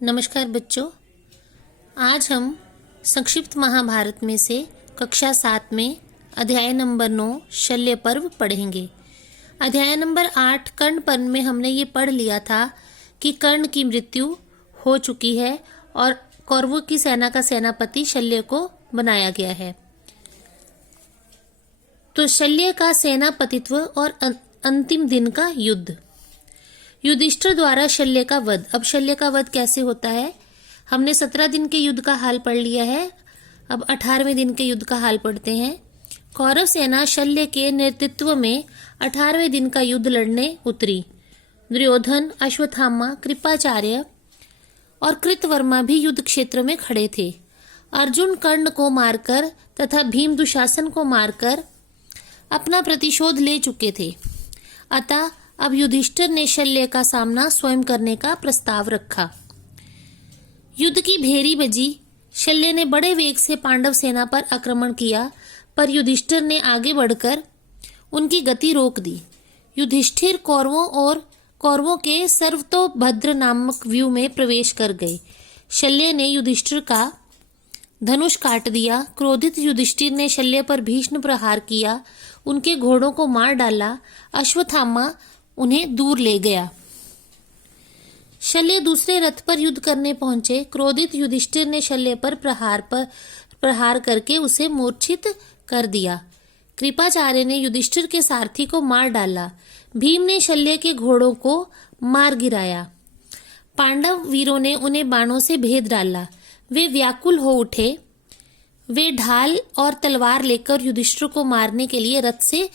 नमस्कार बच्चों, आज हम संक्षिप्त महाभारत में से कक्षा 7 में अध्याय नंबर 9 शल्य पर्व पढ़ेंगे। अध्याय नंबर 8 कर्ण पर्व में हमने ये पढ़ लिया था कि कर्ण की मृत्यु हो चुकी है और कौरवों की सेना का सेनापति शल्य को बनाया गया है। तो शल्य का सेनापतित्व और अंतिम दिन का युद्ध। युधिष्ठिर द्वारा शल्य का वध। अब शल्य का वध कैसे होता है? हमने 17 दिन के युद्ध का हाल पढ़ लिया है। अब 18वें दिन के युद्ध का हाल पढ़ते हैं। कौरव सेना शल्य के नेतृत्व में 18वें दिन का युद्ध लड़ने उतरी। दुर्योधन, अश्वत्थामा, कृपाचार्य और कृतवर्मा भी युद्ध क्षेत्र में खड़े थे। अर्जुन कर्ण को मारकर तथा भीम दुशासन को मारकर अपना प्रतिशोध ले चुके थे। अतः अब युधिष्ठिर ने शल्य का सामना स्वयं करने का प्रस्ताव रखा। युद्ध की भेरी बजी। शल्य ने बड़े वेग से पांडव सेना पर आक्रमण किया, पर युधिष्ठिर ने आगे बढ़कर उनकी गति रोक दी। युधिष्ठिर कौरवों के सर्वतोभद्र नामक व्यूह में प्रवेश कर गए। शल्य ने युधिष्ठिर का धनुष काट दिया। क्रोधित युधिष्ठिर ने शल्य पर भीषण प्रहार किया, उनके घोड़ों को मार डाला। अश्वत्थामा उन्हें दूर ले गया। शल्य दूसरे रथ पर युद्ध करने पहुंचे। क्रोधित युधिष्ठिर ने शल्य पर प्रहार करके उसे मूर्छित कर दिया। कृपाचार्य ने युधिष्ठिर के सारथी को मार डाला। भीम ने शल्य के घोड़ों को मार गिराया। पांडव वीरों ने उन्हें बाणों से भेद डाला। वे व्याकुल हो उठे। वे ढाल और तलवार लेकर युधिष्ठिर को मारने के लिए रथ से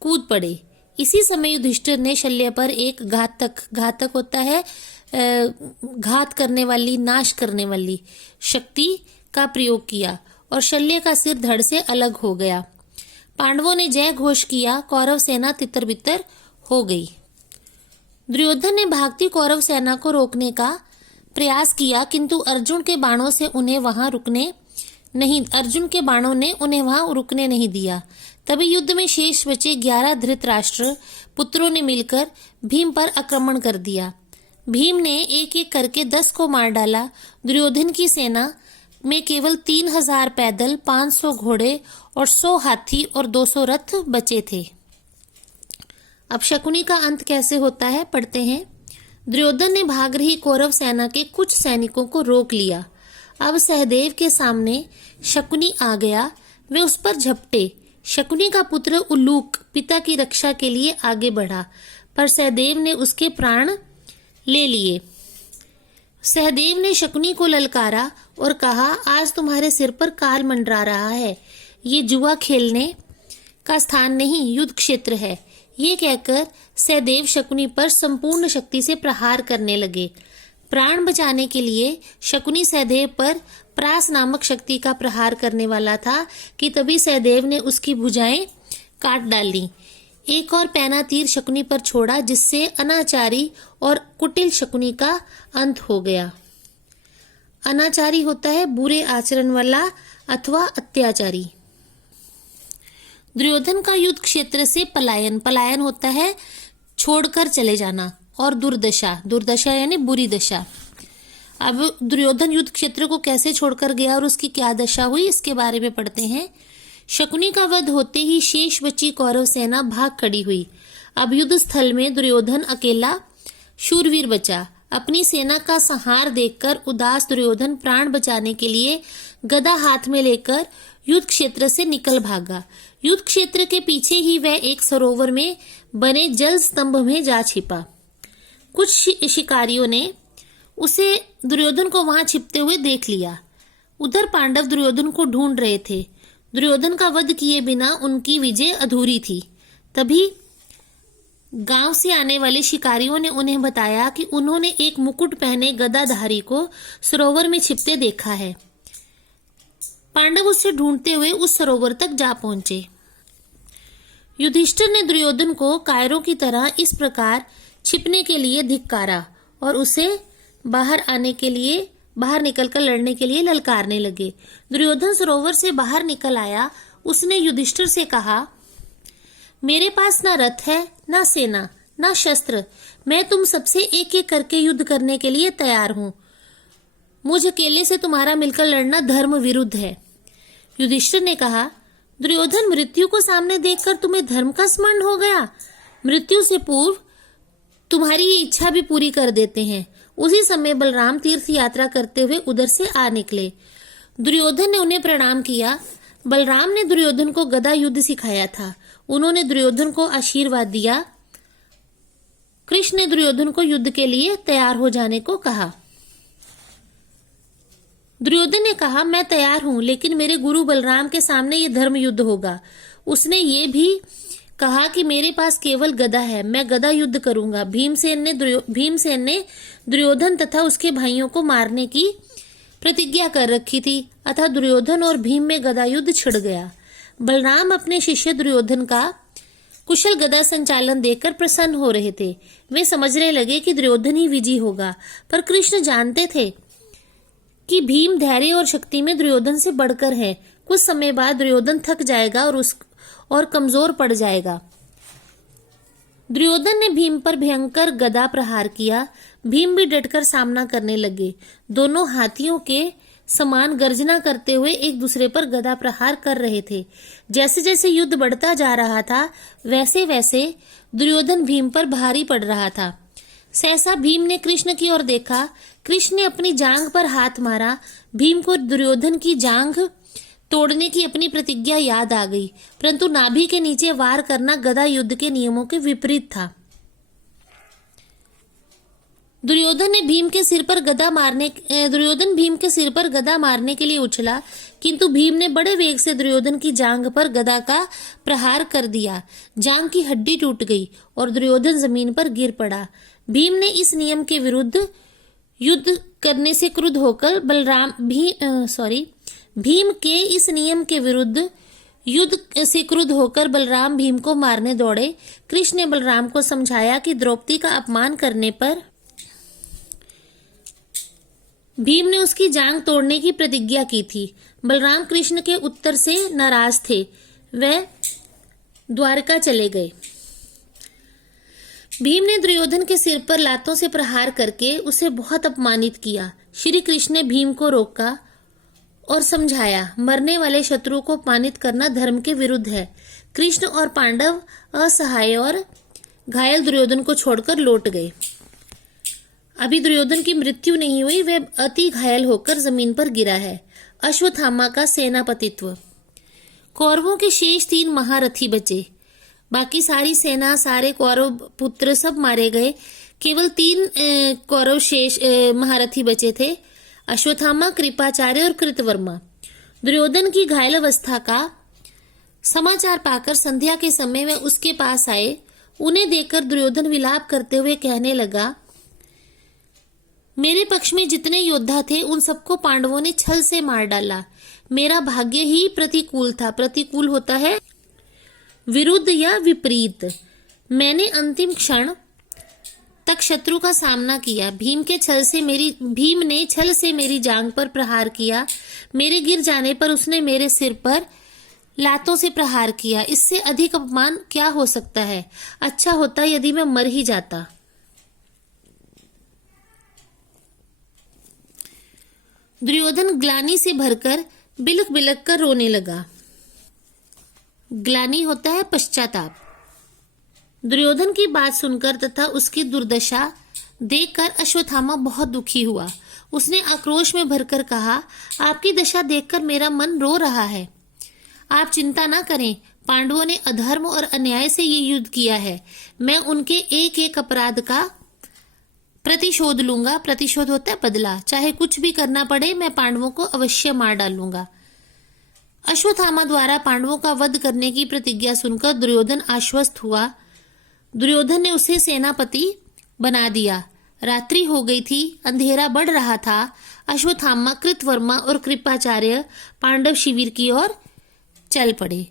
कूद पड़े। इसी समय युधिष्ठिर ने शल्य पर एक घातक होता है घात करने वाली, नाश करने वाली शक्ति का प्रयोग किया और शल्य का सिर धड़ से अलग हो गया। पांडवों ने जय घोष किया। कौरव सेना तितर बितर हो गई। दुर्योधन ने भागती कौरव सेना को रोकने का प्रयास किया, किंतु अर्जुन के बाणों ने उन्हें वहां रुकने नहीं दिया। तभी युद्ध में शेष बचे 11 धृतराष्ट्र पुत्रों ने मिलकर भीम पर आक्रमण कर दिया। भीम ने एक एक करके 10 को मार डाला। दुर्योधन की सेना में केवल 3000 पैदल, 500 घोड़े और 100 हाथी और 200 रथ बचे थे। अब शकुनी का अंत कैसे होता है पढ़ते हैं। दुर्योधन ने भाग रही कौरव सेना के कुछ सैनिकों को रोक लिया। अब सहदेव के सामने शकुनी आ गया। वे उस पर झपटे। शकुनी का पुत्र उल्लूक पिता की रक्षा के लिए आगे बढ़ा, पर सहदेव ने उसके प्राण ले लिए। सहदेव ने शकुनी को ललकारा और कहा, आज तुम्हारे सिर पर काल मंडरा रहा है। ये जुआ खेलने का स्थान नहीं, युद्ध क्षेत्र है। ये कहकर सहदेव शकुनी पर संपूर्ण शक्ति से प्रहार करने लगे। प्राण बचाने के लिए शकुनी सहदेव पर प्रास नामक शक्ति का प्रहार करने वाला था कि तभी सहदेव ने उसकी भुजाएं काट डाली। एक और पैना तीर शकुनी पर छोड़ा, जिससे अनाचारी और कुटिल शकुनी का अंत हो गया। अनाचारी होता है बुरे आचरण वाला अथवा अत्याचारी। दुर्योधन का युद्ध क्षेत्र से पलायन होता है छोड़कर चले जाना, और दुर्दशा यानी बुरी दशा। अब दुर्योधन युद्ध क्षेत्र को कैसे छोड़कर गया और उसकी क्या दशा हुई, इसके बारे में पढ़ते हैं। शकुनी का वध होते ही शेष बची कौरव सेना भाग खड़ी हुई। अब युद्ध स्थल में दुर्योधन अकेला शूरवीर बचा। अपनी सेना का संहार देखकर उदास दुर्योधन प्राण बचाने के लिए गदा हाथ में लेकर युद्ध क्षेत्र से निकल भागा। युद्ध क्षेत्र के पीछे ही वह एक सरोवर में बने जल स्तंभ में जा छिपा। कुछ शिकारियों ने उसे दुर्योधन को वहां छिपते हुए देख लिया। उधर पांडव दुर्योधन को ढूंढ रहे थे। दुर्योधन का वध किए बिना उनकी विजय अधूरी थी। तभी गांव से आने वाले शिकारियों ने उन्हें बताया कि उन्होंने एक मुकुट पहने गदाधारी को सरोवर में छिपते देखा है। पांडव उसे ढूंढते हुए उस सरोवर तक जा पहुंचे। युधिष्ठिर ने दुर्योधन को कायरों की तरह इस प्रकार छिपने के लिए धिक्कारा और उसे बाहर निकलकर लड़ने के लिए ललकारने लगे। दुर्योधन सरोवर से बाहर निकल आया। उसने युधिष्ठिर से कहा, मेरे पास ना रथ है, ना सेना, ना शस्त्र। मैं तुम सबसे एक एक करके युद्ध करने के लिए तैयार हूँ। मुझ अकेले से तुम्हारा मिलकर लड़ना धर्म विरुद्ध है। युधिष्ठिर ने कहा, दुर्योधन, मृत्यु को सामने देखकर तुम्हें धर्म का स्मरण हो गया? मृत्यु से पूर्व तुम्हारी ये इच्छा भी पूरी कर देते हैं। उसी समय बलराम तीर्थ यात्रा करते हुए उधर से आ निकले। दुर्योधन ने उन्हें प्रणाम किया। बलराम ने दुर्योधन को गदा युद्ध सिखाया था। उन्होंने दुर्योधन को आशीर्वाद दिया। कृष्ण ने दुर्योधन को युद्ध के लिए तैयार हो जाने को कहा। दुर्योधन ने कहा, मैं तैयार हूं, लेकिन मेरे गुरु बलराम के सामने ये धर्म युद्ध होगा। उसने ये भी कहा कि मेरे पास केवल गदा है, मैं गदा युद्ध करूंगा। भीमसेन ने दुर्योधन तथा उसके भाइयों को मारने की प्रतिज्ञा कर रखी थी। अतः दुर्योधन और भीम में गदा युद्ध छिड़ गया। बलराम अपने शिष्य दुर्योधन का कुशल गदा संचालन देखकर प्रसन्न हो रहे थे। वे समझने लगे कि दुर्योधन ही विजयी होगा, पर कृष्ण जानते थे कि भीम धैर्य और शक्ति में दुर्योधन से बढ़कर है। कुछ समय बाद दुर्योधन थक जाएगा और कमजोर पड़ जाएगा। दुर्योधन ने भीम पर भयंकर गदा प्रहार किया। भीम भी डटकर सामना करने लगे। दोनों हाथियों के समान गर्जना करते हुए एक दूसरे पर गदा प्रहार कर रहे थे। जैसे जैसे युद्ध बढ़ता जा रहा था, वैसे वैसे दुर्योधन भीम पर भारी पड़ रहा था। सहसा भीम ने कृष्ण की ओर देखा। कृष्ण ने अपनी जांघ पर हाथ मारा। भीम को दुर्योधन की जांघ तोड़ने की अपनी प्रतिज्ञा याद आ गई, परंतु नाभि के नीचे वार करना गदा युद्ध के नियमों के विपरीत था। दुर्योधन भीम के सिर पर गदा मारने के लिए उछला, किंतु भीम ने बड़े वेग से दुर्योधन की जांघ पर गदा का प्रहार कर दिया। जांघ की हड्डी टूट गई और दुर्योधन जमीन पर गिर पड़ा। भीम ने इस नियम के विरुद्ध युद्ध करने से क्रुद्ध होकर भीम के इस नियम के विरुद्ध युद्ध से क्रुद्ध होकर बलराम भीम को मारने दौड़े। कृष्ण ने बलराम को समझाया कि द्रौपदी का अपमान करने पर भीम ने उसकी जांघ तोड़ने की प्रतिज्ञा की थी। बलराम कृष्ण के उत्तर से नाराज थे। वह द्वारका चले गए। भीम ने दुर्योधन के सिर पर लातों से प्रहार करके उसे बहुत अपमानित किया। श्री कृष्ण ने भीम को रोका और समझाया, मरने वाले शत्रु को अपमानित करना धर्म के विरुद्ध है। कृष्ण और पांडव असहाय और घायल दुर्योधन को छोड़कर लौट गए। अभी दुर्योधन की मृत्यु नहीं हुई, वह अति घायल होकर जमीन पर गिरा है। अश्वत्थामा का सेनापतित्व। कौरवों के शेष 3 महारथी बचे। बाकी सारी सेना, सारे कौरव पुत्र सब मारे गए। केवल 3 कौरव शेष महारथी बचे थे, अश्वत्थामा, कृपाचार्य और कृतवर्मा। दुर्योधन की घायल अवस्था का समाचार पाकर संध्या के समय वे उसके पास आए। उन्हें देखकर दुर्योधन विलाप करते हुए कहने लगा, मेरे पक्ष में जितने योद्धा थे उन सबको पांडवों ने छल से मार डाला। मेरा भाग्य ही प्रतिकूल था। प्रतिकूल होता है विरुद्ध या विपरीत। मैंने अंतिम क्षण तक शत्रु का सामना किया। भीम ने छल से मेरी जांघ पर प्रहार किया। मेरे गिर जाने पर उसने मेरे सिर पर लातों से प्रहार किया। इससे अधिक अपमान क्या हो सकता है? अच्छा होता यदि मैं मर ही जाता। दुर्योधन ग्लानि से भरकर बिलख बिलख कर रोने लगा। ग्लानि होता है पश्चाताप। दुर्योधन की बात सुनकर तथा उसकी दुर्दशा देखकर अश्वत्थामा बहुत दुखी हुआ। उसने आक्रोश में भरकर कहा, आपकी दशा देखकर मेरा मन रो रहा है। आप चिंता ना करें, पांडवों ने अधर्म और अन्याय से ये युद्ध किया है। मैं उनके एक एक अपराध का प्रतिशोध लूंगा। प्रतिशोध होता है बदला। चाहे कुछ भी करना पड़े, मैं पांडवों को अवश्य मार डालूंगा। अश्वत्थामा द्वारा पांडवों का वध करने की प्रतिज्ञा सुनकर दुर्योधन आश्वस्त हुआ। दुर्योधन ने उसे सेनापति बना दिया। रात्रि हो गई थी, अंधेरा बढ़ रहा था। अश्वत्थामा, कृतवर्मा और कृपाचार्य पांडव शिविर की ओर चल पड़े।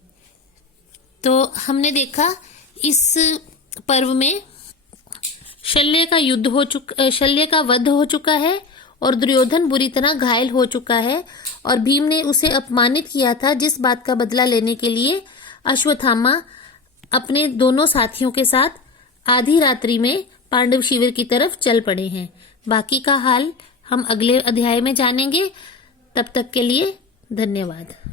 तो हमने देखा इस पर्व में शल्य का वध हो चुका है और दुर्योधन बुरी तरह घायल हो चुका है और भीम ने उसे अपमानित किया था, जिस बात का बदला लेने के लिए अश्वत्थामा अपने दोनों साथियों के साथ आधी रात्रि में पांडव शिविर की तरफ चल पड़े हैं। बाकी का हाल हम अगले अध्याय में जानेंगे। तब तक के लिए धन्यवाद।